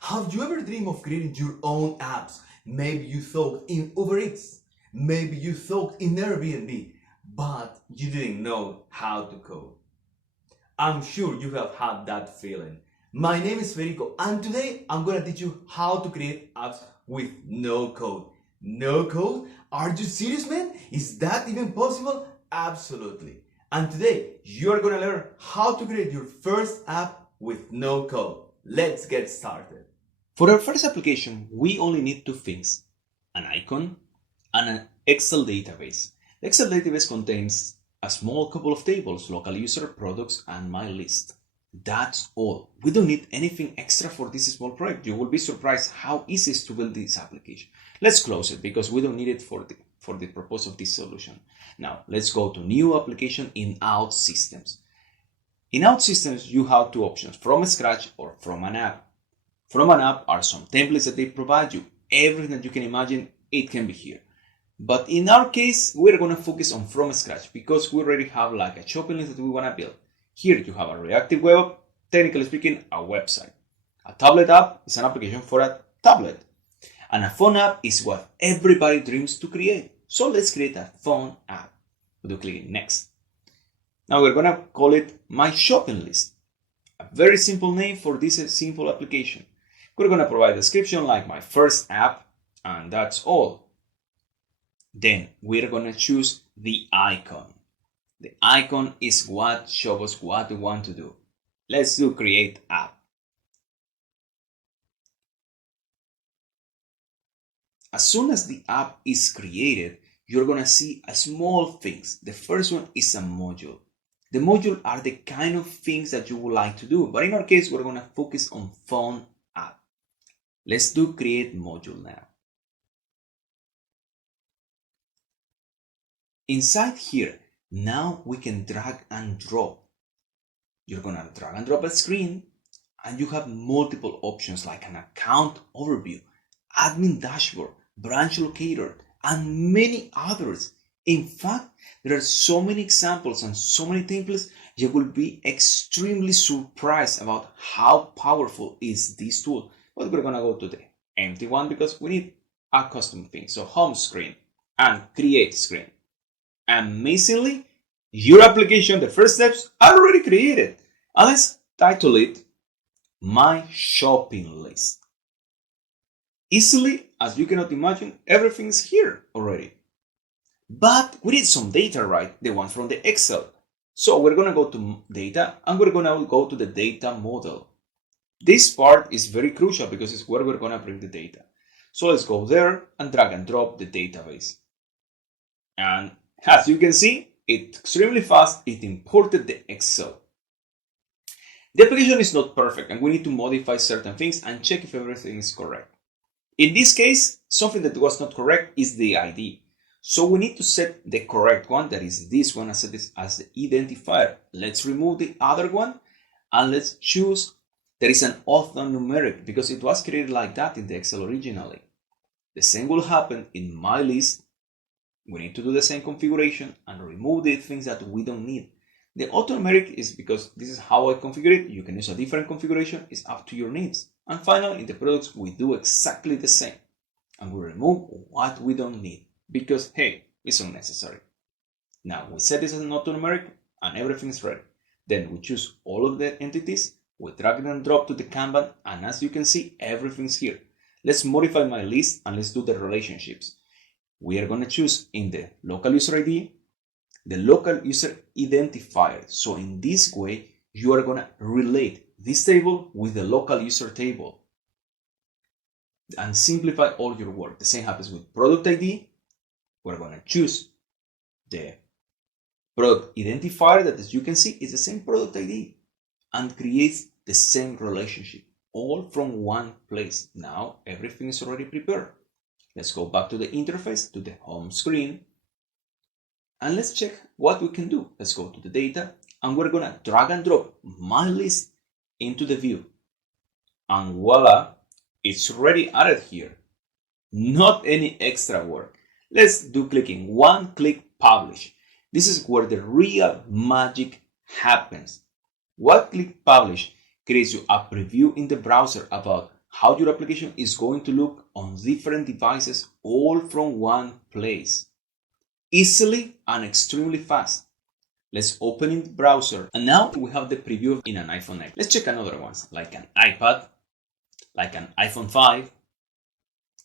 Have you ever dreamed of creating your own apps? Maybe you thought in Uber Eats, maybe you thought in Airbnb, but you didn't know how to code. I'm sure you have had that feeling. My name is Federico, and today I'm gonna teach you how to create apps with no code. No code? Are you serious, man? Is that even possible? Absolutely. And today you're gonna learn how to create your first app with no code. Let's get started. For our first application, we only need two things, an icon and an Excel database. The Excel database contains a small couple of tables, local user, products, and my list. That's all. We don't need anything extra for this small project. You will be surprised how easy it is to build this application. Let's close it because we don't need it for the purpose of this solution. Now, let's go to New Application in OutSystems. In OutSystems, you have two options, from scratch or from an app. From an app are some templates that they provide you. Everything that you can imagine, it can be here. But in our case, we're going to focus on from scratch because we already have like a shopping list that we want to build. Here you have a reactive web app, technically speaking, a website. A tablet app is an application for a tablet. And a phone app is what everybody dreams to create. So let's create a phone app. We do click next. Now we're going to call it my shopping list. A very simple name for this simple application. We're going to provide a description like my first app, and that's all. Then we're going to choose the icon. The icon is what shows us what we want to do. Let's do create app. As soon as the app is created, you're going to see a small things. The first one is a module. The modules are the kind of things that you would like to do, but in our case, we're going to focus on phone app. Let's do create module now. Inside here, now we can drag and drop. You're going to drag and drop a screen, and you have multiple options like an account overview, admin dashboard, branch locator, and many others. In fact, there are so many examples and so many templates, you will be extremely surprised about how powerful is this tool. But we're going to go to the empty one because we need a custom thing. So home screen and create screen. Amazingly, your application, the first steps are already created. And let's title it My Shopping List. Easily, as you cannot imagine, everything's here already. But we need some data, right? The one from the Excel. So we're going to go to data and we're going to go to the data model. This part is very crucial because it's where we're going to bring the data. So let's go there and drag and drop the database. And as you can see, it's extremely fast. It imported the Excel. The application is not perfect and we need to modify certain things and check if everything is correct. In this case, something that was not correct is the ID. So we need to set the correct one, that is this one, as the identifier. Let's remove the other one and let's choose there is an alphanumeric because it was created like that in the Excel originally. The same will happen in my list. We need to do the same configuration and remove the things that we don't need. The alphanumeric is because this is how I configure it. You can use a different configuration. It's up to your needs. And finally, in the products, we do exactly the same. And we remove what we don't need because, hey, it's unnecessary. Now, we set this as an alphanumeric and everything's ready. Then we choose all of the entities. We drag and drop to the Kanban. And as you can see, everything's here. Let's modify my list and let's do the relationships. We are going to choose in the local user ID, the local user identifier. So in this way, you are going to relate this table with the local user table and simplify all your work. The same happens with product ID. We're going to choose the product identifier that, as you can see, is the same product ID and creates the same relationship, all from one place. Now everything is already prepared. Let's go back to the interface, to the home screen, and let's check what we can do. Let's go to the data, and we're going to drag and drop my list into the view. And voila, it's already added here. Not any extra work. Let's do clicking one click publish. This is where the real magic happens. One click publish creates you a preview in the browser about how your application is going to look on different devices all from one place. Easily and extremely fast. Let's open in the browser. And now we have the preview in an iPhone X. Let's check another ones, like an iPad, like an iPhone 5,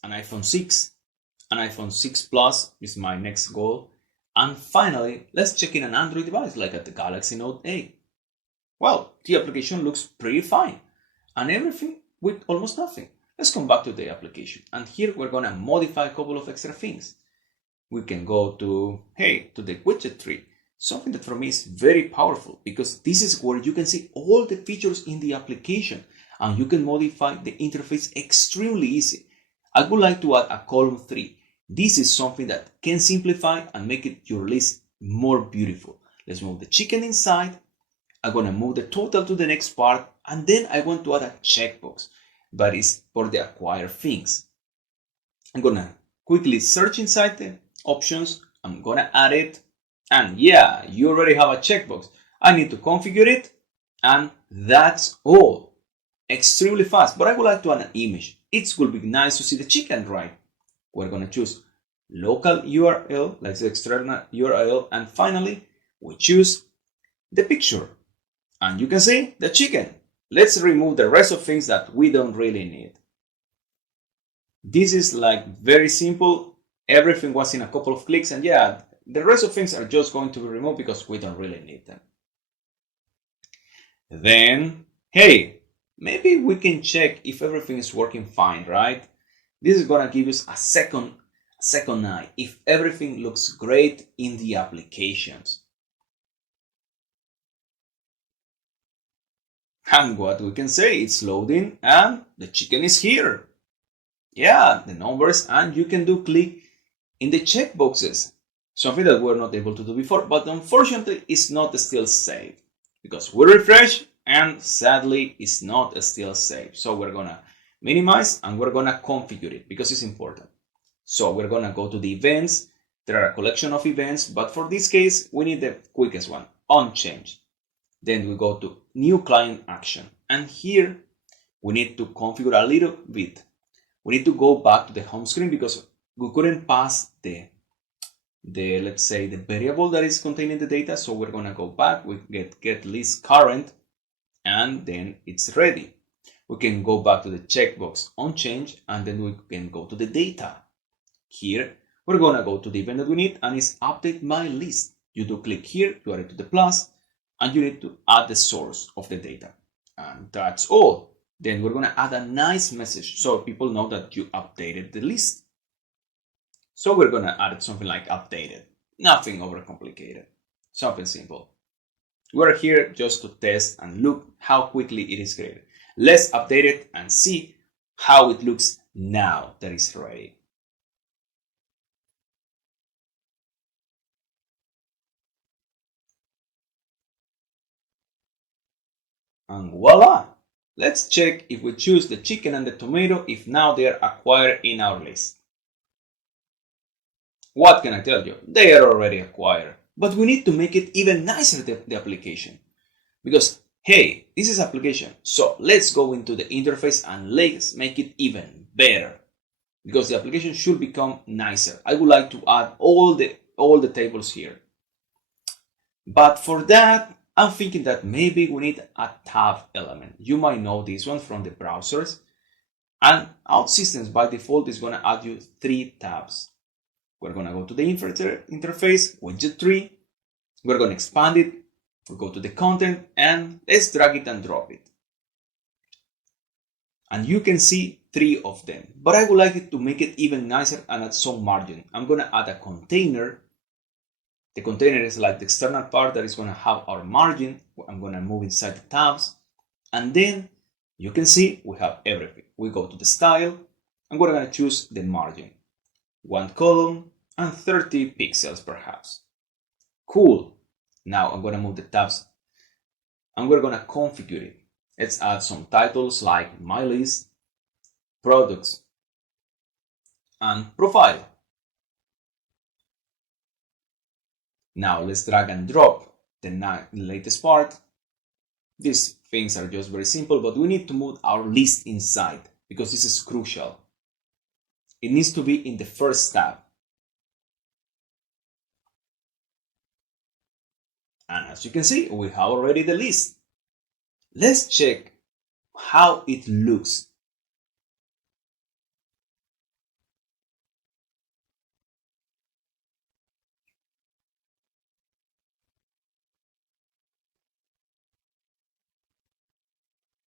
an iPhone 6, an iPhone 6 Plus is my next goal. And finally, let's check in an Android device, like at the Galaxy Note 8. Well, the application looks pretty fine. And everything with almost nothing. Let's come back to the application. And here we're going to modify a couple of extra things. We can go to the widget tree. Something that for me is very powerful, because this is where you can see all the features in the application and you can modify the interface extremely easy. I would like to add a column 3. This is something that can simplify and make it your list more beautiful. Let's move the chicken inside. I'm going to move the total to the next part, and then I want to add a checkbox, but it's for the acquired things. I'm going to quickly search inside the options. I'm going to add it. And yeah, you already have a checkbox. I need to configure it, and that's all. Extremely fast, but I would like to add an image. It will be nice to see the chicken, right? We're going to choose local URL, like the external URL, and finally, we choose the picture. And you can see the chicken. Let's remove the rest of things that we don't really need. This is like very simple. Everything was in a couple of clicks, and yeah, the rest of things are just going to be removed because we don't really need them. Then, hey, maybe we can check if everything is working fine, right? This is going to give us a second eye if everything looks great in the applications. And what we can say, it's loading and the chicken is here. Yeah, the numbers, and you can do click in the checkboxes. Something that we're not able to do before, but unfortunately it's not still saved because we refresh and sadly it's not still saved. So we're gonna minimize and we're gonna configure it because it's important. So we're gonna go to the events. There are a collection of events, but for this case we need the quickest one, on change. Then we go to new client action, and here we need to configure a little bit. We need to go back to the home screen because we couldn't pass the let's say the variable that is containing the data. So we're going to go back, we get list current, and then it's ready. We can go back to the checkbox on change, and then we can go to the data. Here we're going to go to the event that we need, and it's update my list. You do click here to add it to the plus, and you need to add the source of the data, and that's all. Then we're going to add a nice message so people know that you updated the list. So we're going to add something like updated. Nothing overcomplicated. Something simple. We're here just to test and look how quickly it is created. Let's update it and see how it looks now that it's ready. And voila! Let's check if we choose the chicken and the tomato, if now they are acquired in our list. What can I tell you? They are already acquired. But we need to make it even nicer, the application. Because, hey, this is application. So let's go into the interface and let's make it even better. Because the application should become nicer. I would like to add all the tables here. But for that, I'm thinking that maybe we need a tab element. You might know this one from the browsers. And OutSystems by default is going to add you 3 tabs. We're going to go to the interface, widget tree. We're going to expand it. We go to the content and let's drag it and drop it. And you can see 3 of them. But I would like it to make it even nicer and add some margin. I'm going to add a container. The container is like the external part that is going to have our margin. I'm going to move inside the tabs. And then you can see we have everything. We go to the style and we're going to choose the margin. 1 column and 30 pixels perhaps. Cool. Now I'm going to move the tabs and we're going to configure it. Let's add some titles like my list, products, and profile. Now let's drag and drop the latest part. These things are just very simple, but we need to move our list inside because this is crucial. It needs to be in the first tab. And as you can see, we have already the list. Let's check how it looks.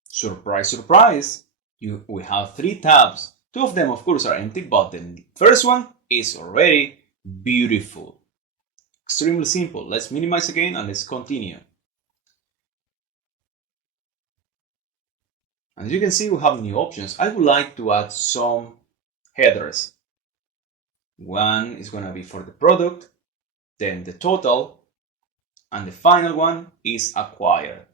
Surprise, surprise! We have 3 tabs. 2 of them, of course, are empty, but the first one is already beautiful. Extremely simple. Let's minimize again and let's continue. As you can see, we have new options. I would like to add some headers. One is going to be for the product, then the total, and the final one is acquired.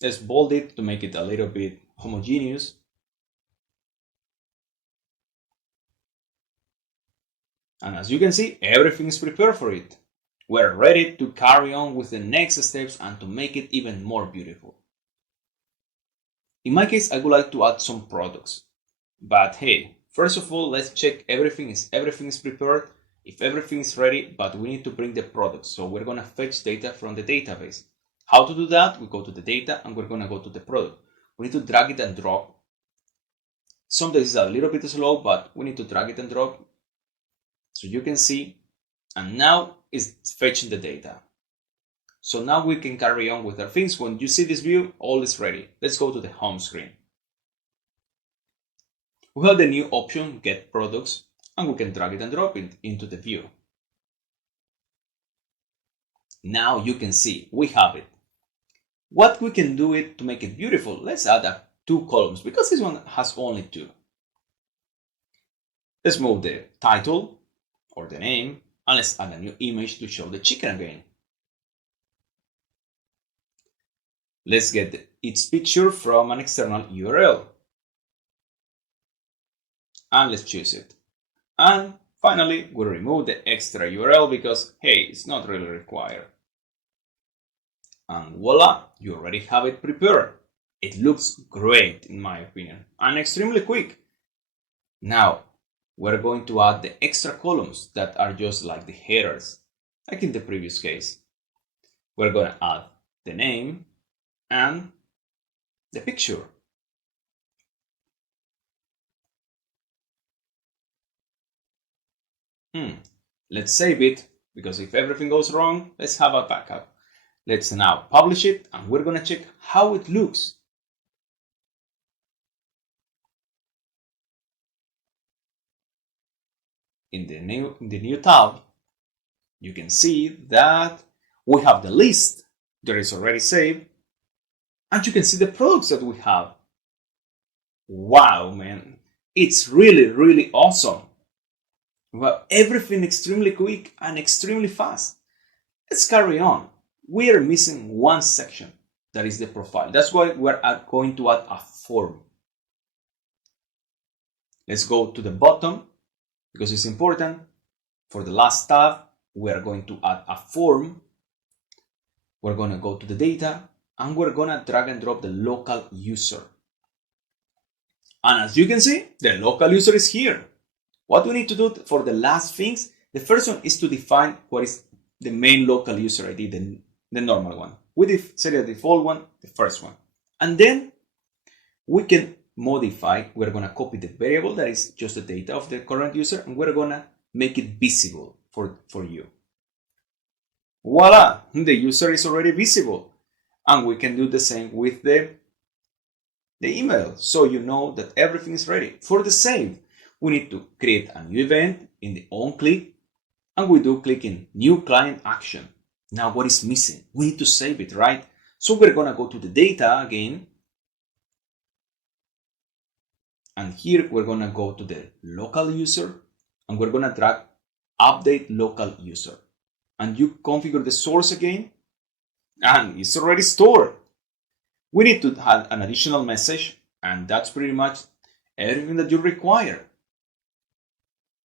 Let's bold it to make it a little bit homogeneous. And as you can see, everything is prepared for it. We're ready to carry on with the next steps and to make it even more beautiful. In my case, I would like to add some products. But hey, first of all, let's check everything is prepared, if everything is ready, but we need to bring the products. So we're going to fetch data from the database. How to do that? We go to the data and we're going to go to the product. We need to drag it and drop. Sometimes it's a little bit slow, but we need to drag it and drop. So you can see, and now it's fetching the data. So now we can carry on with our things. When you see this view, all is ready. Let's go to the home screen. We have the new option, Get Products, and we can drag it and drop it into the view. Now you can see, we have it. What we can do it to make it beautiful, let's add 2 columns, because this one has only 2. Let's move the title, or the name, and let's add a new image to show the chicken again. Let's get its picture from an external URL. And let's choose it. And finally, we remove the extra URL because, hey, it's not really required. And voila, you already have it prepared. It looks great in my opinion, and extremely quick. Now, we're going to add the extra columns that are just like the headers, like in the previous case. We're going to add the name and the picture. Let's save it, because if everything goes wrong, let's have a backup. Let's now publish it, and we're going to check how it looks. In the new tab, you can see that we have the list that is already saved, and you can see the products that we have. Wow, man, it's really awesome. Well, everything extremely quick and extremely fast. Let's carry on. We are missing one section, that is the profile. That's why we're going to add a form. Let's go to the bottom, because it's important. For the last tab, we are going to add a form. We're going to go to the data, and we're going to drag and drop the local user. And as you can see, the local user is here. What we need to do for the last things, the first one is to define what is the main local user ID, the normal one. We set a default one, the first one. And then we can modify, we're going to copy the variable that is just the data of the current user, and we're going to make it visible for you. Voila, the user is already visible. And we can do the same with the email, so you know that everything is ready. For the save, we need to create a new event in the onClick, and we do click in New Client Action. Now what is missing? We need to save it, right? So we're going to go to the data again. And here we're going to go to the local user, and we're going to drag Update Local User. And you configure the source again, and it's already stored. We need to add an additional message, and that's pretty much everything that you require.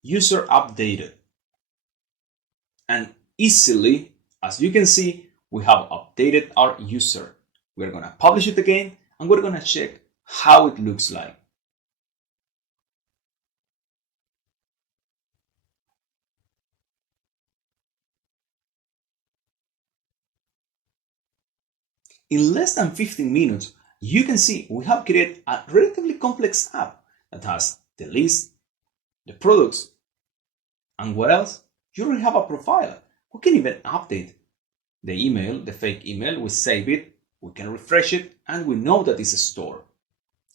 User updated. And easily, as you can see, we have updated our user. We're gonna publish it again, and we're gonna check how it looks like. In less than 15 minutes, you can see we have created a relatively complex app that has the list, the products, and what else? You already have a profile. We can even update the email, the fake email. We save it, we can refresh it, and we know that it's stored.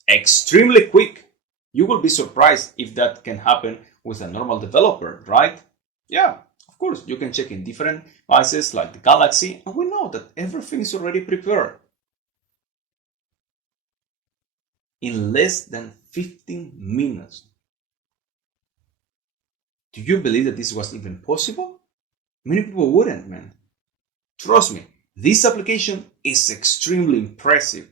Extremely quick. You will be surprised if that can happen with a normal developer, right? Yeah, of course, you can check in different devices like the Galaxy, and we know that everything is already prepared. In less than 15 minutes. Do you believe that this was even possible? Many people wouldn't, man. Trust me, this application is extremely impressive.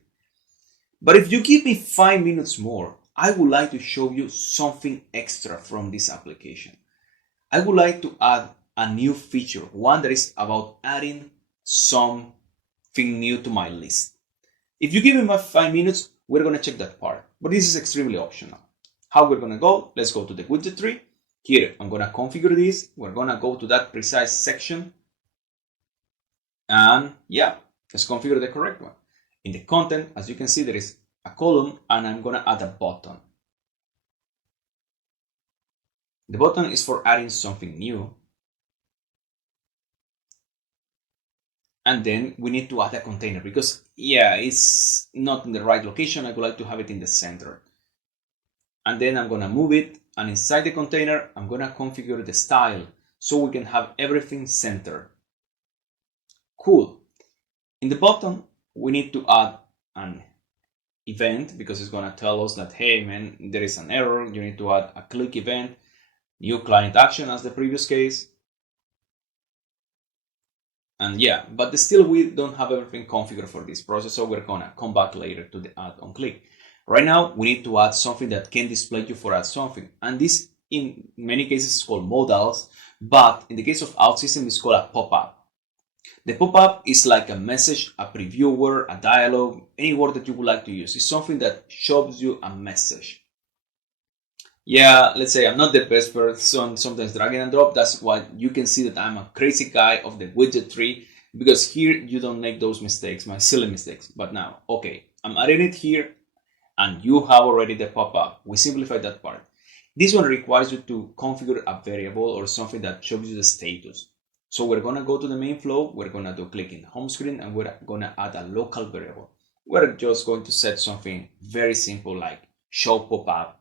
But if you give me 5 minutes more, I would like to show you something extra from this application. I would like to add a new feature, one that is about adding something new to my list. If you give me 5 minutes, we're going to check that part. But this is extremely optional. How we're going to go? Let's go to the widget tree. Here, I'm going to configure this. We're going to go to that precise section. And yeah, let's configure the correct one. In the content, as you can see, there is a column, and I'm going to add a button. The button is for adding something new. And then we need to add a container because, yeah, it's not in the right location. I would like to have it in the center. And then I'm going to move it. And inside the container, I'm going to configure the style so we can have everything centered. Cool. In the bottom, we need to add an event because it's going to tell us that, hey, man, there is an error. You need to add a click event, new client action as the previous case. And yeah, but still we don't have everything configured for this process, so we're gonna come back later to the add on click. Right now, we need to add something that can display you for add something. And this, in many cases, is called modals, but in the case of OutSystem, it's called a pop-up. The pop-up is like a message, a preview word, a dialogue, any word that you would like to use. It's something that shows you a message. Yeah, let's say I'm not the best person, sometimes drag and drop. That's why you can see that I'm a crazy guy of the widget tree, because here you don't make those mistakes, my silly mistakes. But now, okay, I'm adding it here and you have already the pop-up. We simplify that part. This one requires you to configure a variable or something that shows you the status. So we're gonna go to the main flow, we're gonna do click in home screen, and we're gonna add a local variable. We're just going to set something very simple like show pop-up.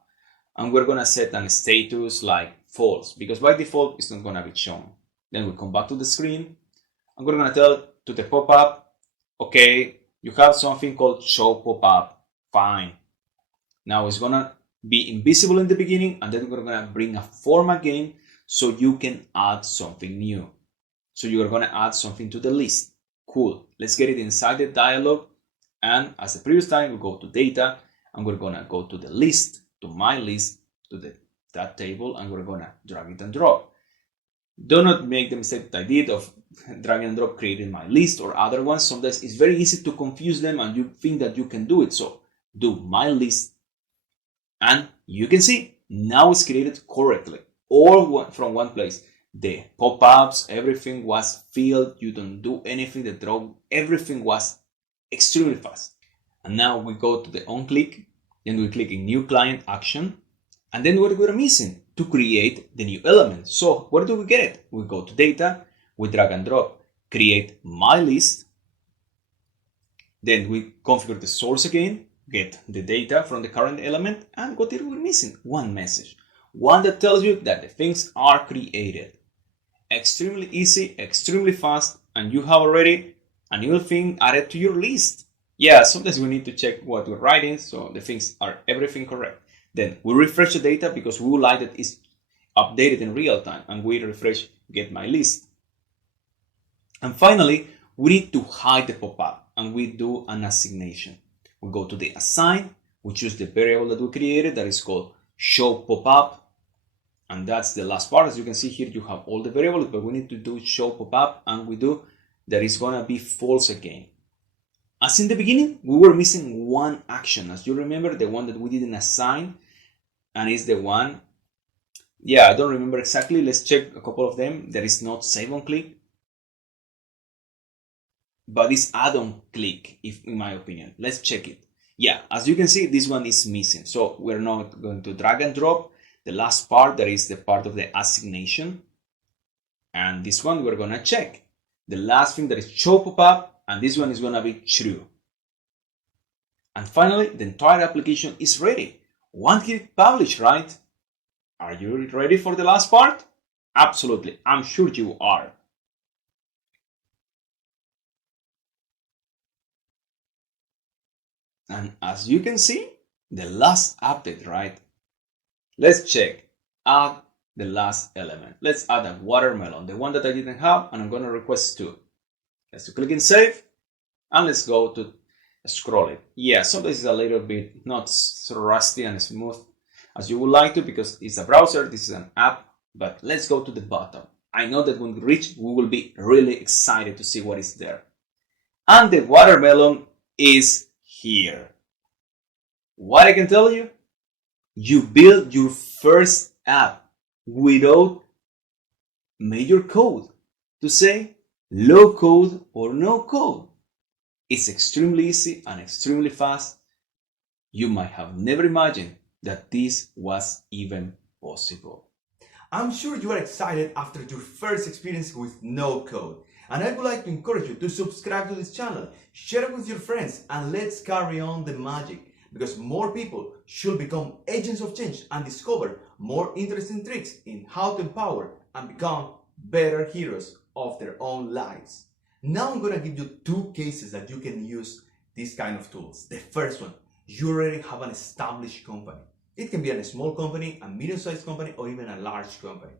And we're going to set a status like false, because by default, it's not going to be shown. Then we come back to the screen, and we're going to tell to the pop-up, okay, you have something called show pop-up. Fine. Now it's going to be invisible in the beginning, and then we're going to bring a form again so you can add something new. So you're going to add something to the list. Cool. Let's get it inside the dialog. And as the previous time, we go to data, and we're going to go to the list, to my list, to that table, and we're gonna drag it and drop. Do not make the mistake that I did of drag and drop creating my list or other ones. Sometimes it's very easy to confuse them and you think that you can do it. So do my list, and you can see now it's created correctly, all from one place. The pop-ups, everything was filled. You don't do anything, the drop, everything was extremely fast. And now we go to the on click. Then we click in new client action, and then what we're missing to create the new element. So where do we get it? We go to data, we drag and drop, create my list. Then we configure the source again, get the data from the current element, and what are we missing? One message, one that tells you that the things are created. Extremely easy, extremely fast, and you have already a new thing added to your list. Yeah, sometimes we need to check what we're writing, so the things are everything correct. Then we refresh the data because we would like that it's updated in real time, and we refresh get my list. And finally, we need to hide the pop-up, and we do an assignation. We go to the assign, we choose the variable that we created that is called show pop-up, and that's the last part. As you can see here, you have all the variables, but we need to do show pop-up, and we do that is gonna be false again. As in the beginning, we were missing one action. As you remember, the one that we didn't assign, and is the one, yeah, I don't remember exactly. Let's check a couple of them. There is not save on click, but it's add on click, if in my opinion. Let's check it. Yeah, as you can see, this one is missing. So we're not going to drag and drop the last part. That is the part of the assignation. And this one we're gonna check. The last thing that is show pop-up, and this one is gonna be true. And finally, the entire application is ready. One click publish, right? Are you ready for the last part? Absolutely, I'm sure you are. And as you can see, the last update, right? Let's check. Add the last element. Let's add a watermelon, the one that I didn't have, and I'm gonna request two. Let's click in save, and let's go to scroll it. Yeah, so this is a little bit not so rusty and smooth as you would like to, because it's a browser, this is an app, but let's go to the bottom. I know that when we reach, we will be really excited to see what is there. And the watermelon is here. What I can tell you, you build your first app without major code, to say low code or no code. It's extremely easy and extremely fast. You might have never imagined that this was even possible. I'm sure you are excited after your first experience with no code. And I would like to encourage you to subscribe to this channel, share it with your friends, and let's carry on the magic. Because more people should become agents of change and discover more interesting tricks in how to empower and become better heroes of their own lives. Now I'm going to give you two cases that you can use these kind of tools. The first one, you already have an established company. It can be a small company, a medium-sized company, or even a large company.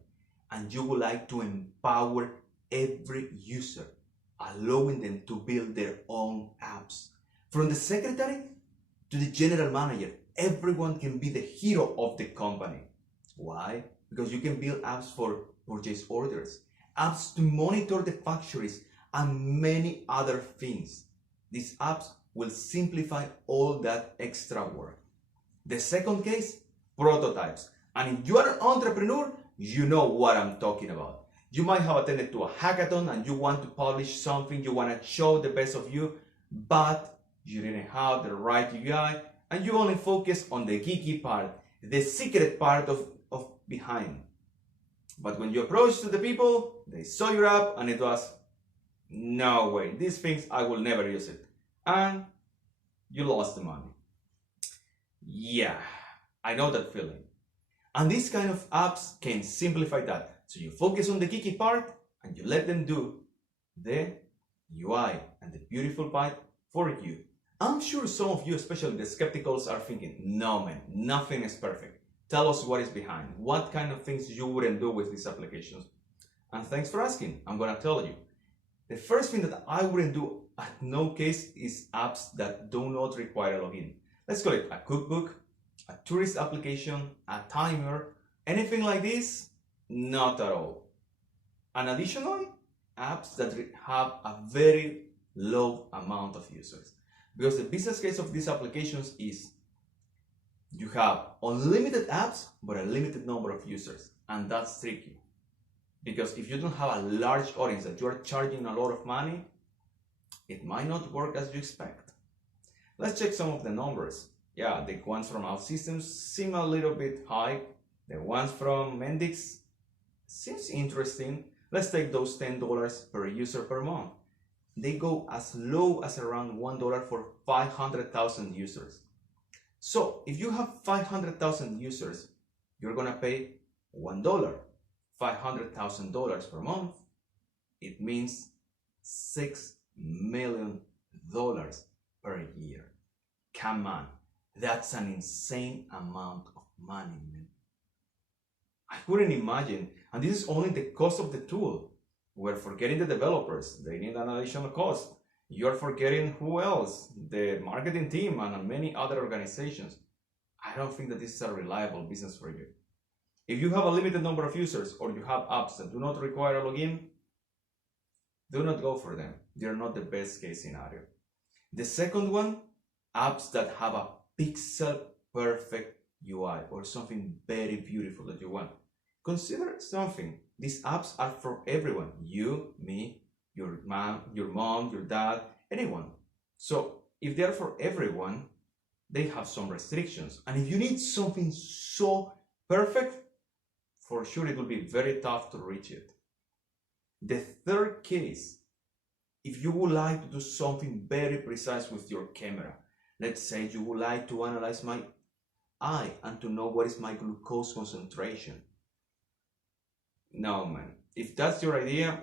And you would like to empower every user, allowing them to build their own apps. From the secretary to the general manager, everyone can be the hero of the company. Why? Because you can build apps for purchase orders, apps to monitor the factories, and many other things. These apps will simplify all that extra work. The second case, prototypes. And if you are an entrepreneur, you know what I'm talking about. You might have attended to a hackathon and you want to publish something, you want to show the best of you, but you didn't have the right UI and you only focus on the geeky part, the secret part of behind. But when you approach to the people, they saw your app and it was, no way, these things, I will never use it. And you lost the money. Yeah, I know that feeling. And these kind of apps can simplify that. So you focus on the geeky part and you let them do the UI and the beautiful part for you. I'm sure some of you, especially the skepticals, are thinking, no man, nothing is perfect. Tell us what is behind. What kind of things you wouldn't do with these applications? And thanks for asking. I'm gonna tell you. The first thing that I wouldn't do at no case is apps that do not require a login. Let's call it a cookbook, a tourist application, a timer, anything like this, not at all. And additionally, apps that have a very low amount of users. Because the business case of these applications is you have unlimited apps, but a limited number of users. And that's tricky. Because if you don't have a large audience that you are charging a lot of money, it might not work as you expect. Let's check some of the numbers. Yeah, the ones from OutSystems seem a little bit high. The ones from Mendix seems interesting. Let's take those $10 per user per month. They go as low as around $1 for 500,000 users. So if you have 500,000 users, you're gonna pay $1, $500,000 per month. It means $6 million per year. Come on, that's an insane amount of money, man. I couldn't imagine, and this is only the cost of the tool. We're forgetting the developers, they need an additional cost. You're forgetting who else? The marketing team and many other organizations. I don't think that this is a reliable business for you. If you have a limited number of users or you have apps that do not require a login, do not go for them. They're not the best case scenario. The second one, apps that have a pixel perfect UI or something very beautiful that you want. Consider something. These apps are for everyone. You, me, your mom, your dad, anyone. So if they're for everyone, they have some restrictions. And if you need something so perfect, for sure it will be very tough to reach it. The third case, if you would like to do something very precise with your camera, let's say you would like to analyze my eye and to know what is my glucose concentration. No, man, if that's your idea,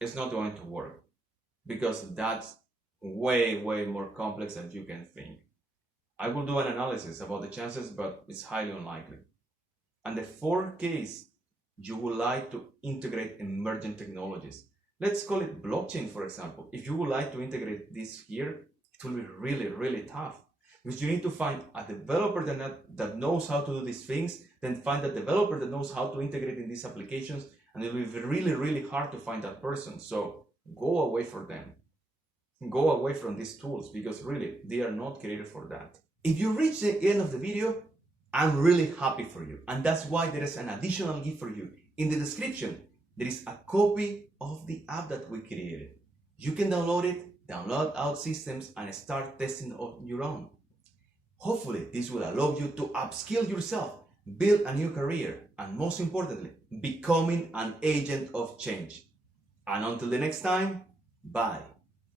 it's not going to work because that's way more complex than you can think. I will do an analysis about the chances, but it's highly unlikely. And the fourth case, you would like to integrate emerging technologies. Let's call it blockchain, for example. If you would like to integrate this here, it will be really tough because you need to find a developer that knows how to do these things, then find a developer that knows how to integrate in these applications, and it will be really hard to find that person. So go away from them. Go away from these tools because really they are not created for that. If you reach the end of the video, I'm really happy for you, and that's why there is an additional gift for you. In the description, there is a copy of the app that we created. You can download it, download OutSystems, and start testing on your own. Hopefully, this will allow you to upskill yourself, build a new career, and most importantly, becoming an agent of change. And until the next time, bye.